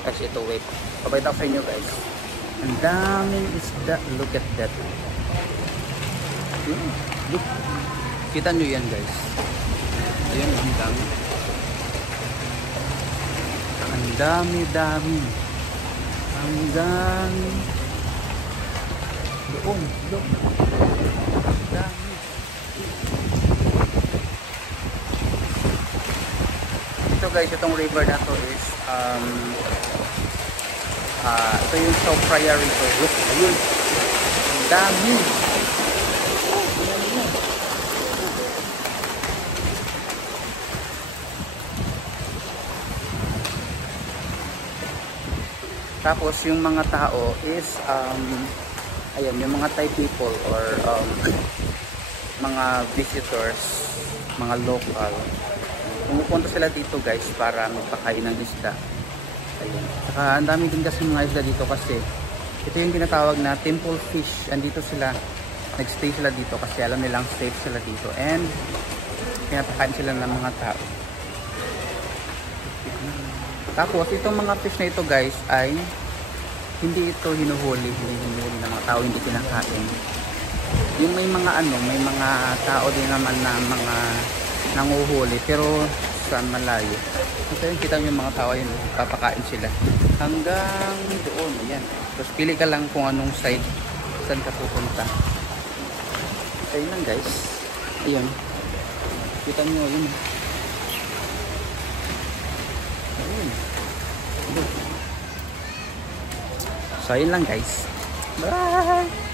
Kasi ito, wait. Papayta ko sa inyo guys. Ang daming isda. Look at that. Look. Kita nyo yan guys. Ayan, ang dami. Ang dami-dami. Hanggang doon. Doon. Ang dami. Ito guys, itong river na to is ito yung Sopraya River. Look, ayun. Ang dami. Tapos yung mga tao is ayan, yung mga Thai people or mga visitors, mga local, pumupunta sila dito guys para magpakain ng isda. Ayun. Saka ang dami din kasi mga isda dito kasi ito yung tinatawag na temple fish. Andito sila, nagstay sila dito kasi alam nilang safe sila dito and pinapakain sila ng mga tao. Tapos itong mga fish na ito guys ay hindi ito hinuhuli ng mga tao, hindi kinakain. Yung may mga may mga tao din naman na mga nanguhuli pero sa malayo. Kasi kita nyo yung mga tao yun, papakain sila hanggang doon, ayan. Tapos pili ka lang kung anong side saan ka pupunta. Ayun lang guys, ayun, kita nyo yun. So ayun lang guys. Bye!